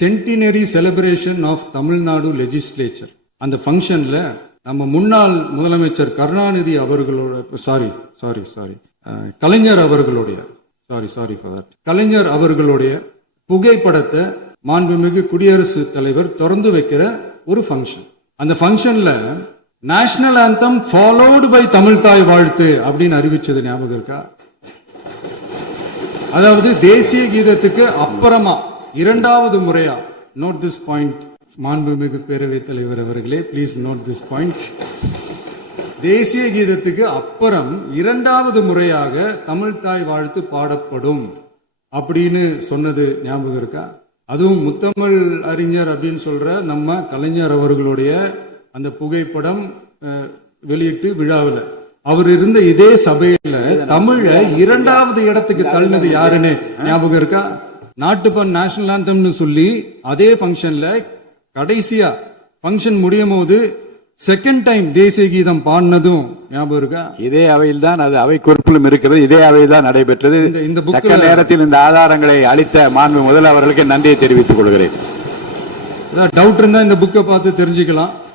Centenary celebration of Tamil Nadu legislature. அந்த ஃபங்க்ஷன்ல நம்ம முன்னாள் முதலமைச்சர் கருணாநிதி அவர்களோட கலைஞர் அவர்களுடைய கலைஞர் அவர்களுடைய புகைப்படத்தை மாண்புமிகு குடியரசுத் தலைவர் திறந்து வைக்கிற ஒரு ஃபங்க்ஷன். அந்த ஃபங்க்ஷன்ல national anthem followed by Tamil Thai Vazhthu அப்படின்னு அறிவிச்சது ஞாபகம் இருக்கா? அதாவது தேசிய கீதத்துக்கு அப்புறமா இரண்டாவது முறையா, நோட் திஸ் பாயிண்ட் மாண்புமிகு பேரவைத் தலைவர் அவர்களே, பிளீஸ் நோட் திஸ் பாயிண்ட். தேசிய கீதத்துக்கு அப்புறம் இரண்டாவது முறையாக தமிழ் தாய் வாழ்த்து பாடப்படும் அப்படின்னு சொன்னது ஞாபகம் இருக்கா? அதுவும் முத்தமிழ் அறிஞர் அப்படின்னு சொல்ற நம்ம கலைஞர் அவர்களுடைய அந்த புகைப்படம் வெளியிட்டு விழாவில் அவர் இருந்த இதே சபையில தமிழ இரண்டாவது இடத்துக்கு தள்ளினது யாருன்னு ஞாபகம் இருக்கா? நாட்டுப்பண் நேஷனல் ஆந்தம்னு சொல்லி அதே ஃபங்க்ஷன்ல கடைசியா ஃபங்க்ஷன் முடியும் போது செகண்ட் டைம் தேசிய கீதம் பாடினதும் ஞாபகம் இருக்கா? இதே அவையில் தான், அது அவை குறிப்பிலும் இருக்கிறது, இதே அவையில் தான் நடைபெற்றது. இந்த புக் நேரத்தில் இந்த ஆதாரங்களை அளித்த மாண்பு முதல் அவர்களுக்கு நன்றியை தெரிவித்துக் கொள்கிறேன். டவுட் இருந்தா இந்த புக்கை பார்த்து தெரிஞ்சுக்கலாம்.